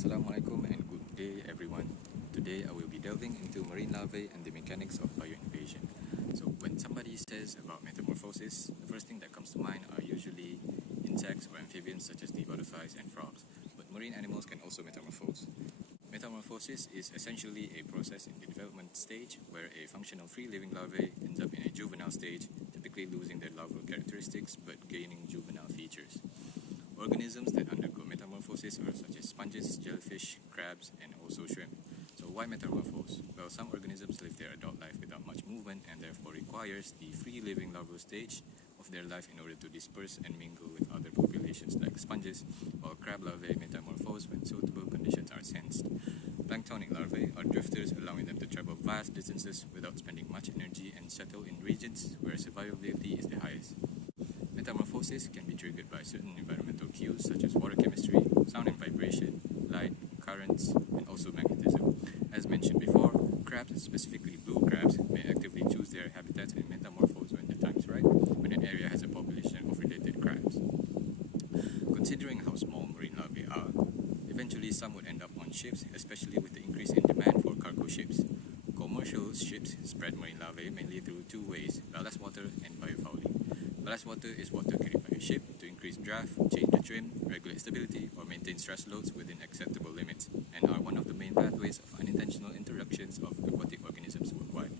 Assalamualaikum and good day everyone. Today I will be delving into marine larvae and the mechanics of bioinvasion. So when somebody says about metamorphosis, the first thing that comes to mind are usually insects or amphibians such as the butterflies and frogs. But marine animals can also metamorphose. Metamorphosis is essentially a process in the development stage where a functional free-living larvae ends up in a juvenile stage, typically losing their larval characteristics but gaining juvenile features. Organisms that undergo metamorphosis are such as sponges, jellyfish, crabs, and also shrimp. So why metamorphose? Well, some organisms live their adult life without much movement and therefore requires the free-living larval stage of their life in order to disperse and mingle with other populations like sponges, while crab larvae metamorphose when suitable conditions are sensed. Planktonic larvae are drifters, allowing them to travel vast distances without spending much energy and settle in regions where survivability is the highest. Metamorphosis can be triggered by certain environmental cues such as water chemistry, sound and vibration, light, currents, and also magnetism. As mentioned before, crabs, specifically blue crabs, may actively choose their habitats and metamorphose when the time is right, when an area has a population of related crabs. Considering how small marine larvae are, eventually some would end up on ships, especially with the increase in demand for cargo ships. Commercial ships spread marine larvae mainly through two ways: ballast water and biofouling. Ballast water is water carried by a ship to increase draft, change the trim, regulate stability, or maintain stress loads within acceptable limits, and are one of the main pathways of unintentional introductions of aquatic organisms worldwide.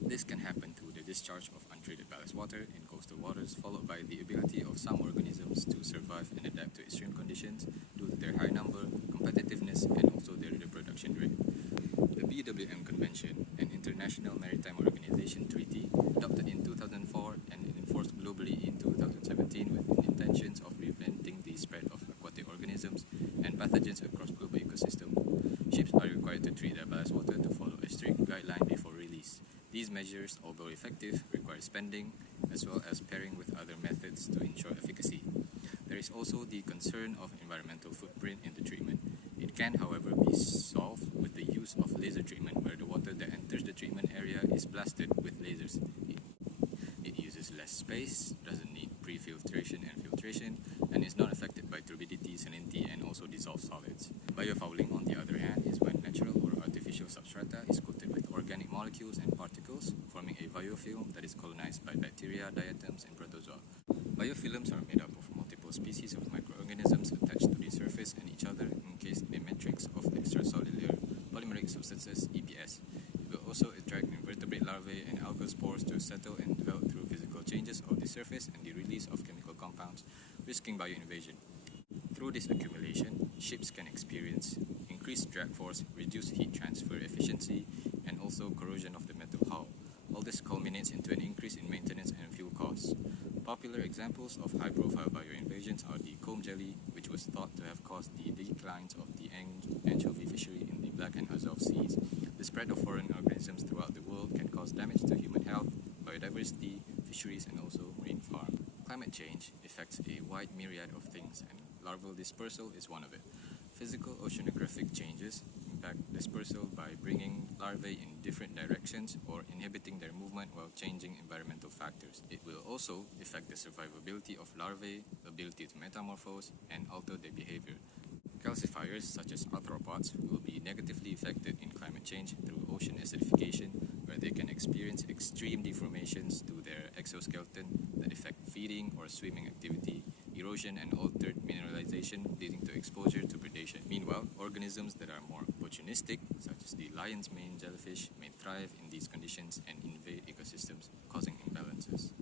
This can happen through the discharge of untreated ballast water in coastal waters, followed by the ability of some organisms to survive and adapt to extreme conditions due to their high number, competitiveness, and also their reproduction rate. The BWM Convention, an international maritime organization treaty, adopted in 2004 and enforced globally in 2017 with intentions of preventing the spread of aquatic organisms and pathogens across global ecosystem. Ships are required to treat their ballast water to follow a strict guideline before release. These measures, although effective, require spending as well as pairing with other methods to ensure efficacy. There is also the concern of environmental footprint in the treatment. It can, however, be solved with the use of laser treatment, where the water that enters the treatment area is blasted with lasers. It uses less space, doesn't need pre-filtration and filtration, and is not affected by turbidity, salinity, and also dissolved solids. Biofouling, on the other hand, is when natural or artificial substrata is coated with organic molecules and particles, forming a biofilm that is colonized by bacteria, diatoms, and protozoa. Biofilms are made up of multiple species of microorganisms attached to the surface and each other encased in a matrix of extracellular polymeric substances, EPS. It will also attract invertebrate larvae and algal spores to settle and develop through physical changes of the surface and the release of chemical compounds, risking bioinvasion. Through this accumulation, ships can experience increased drag force, reduced heat transfer efficiency, and also corrosion of the metal hull. All this culminates into an increase in maintenance and fuel costs. Popular examples of high-profile bioinvasions are the comb jelly, which was thought to have caused the declines of the anchovy fishery in the Black and Azov seas. The spread of foreign organisms throughout the world can cause damage to human health, biodiversity, fisheries, and also marine farm. Climate change affects a wide myriad of things, and larval dispersal is one of it. Physical oceanographic changes impact dispersal by bringing larvae in different directions or inhibiting their movement while changing environmental factors. It will also affect the survivability of larvae, ability to metamorphose, and alter their behavior. Calcifiers such as arthropods will be negatively affected in climate change through ocean acidification, where they can experience extreme deformations to their exoskeleton that affect feeding or swimming activity, erosion and altered mineralization leading to exposure to predation. Meanwhile, organisms that are more opportunistic, such as the lion's mane jellyfish, may thrive in these conditions and invade ecosystems, causing imbalances.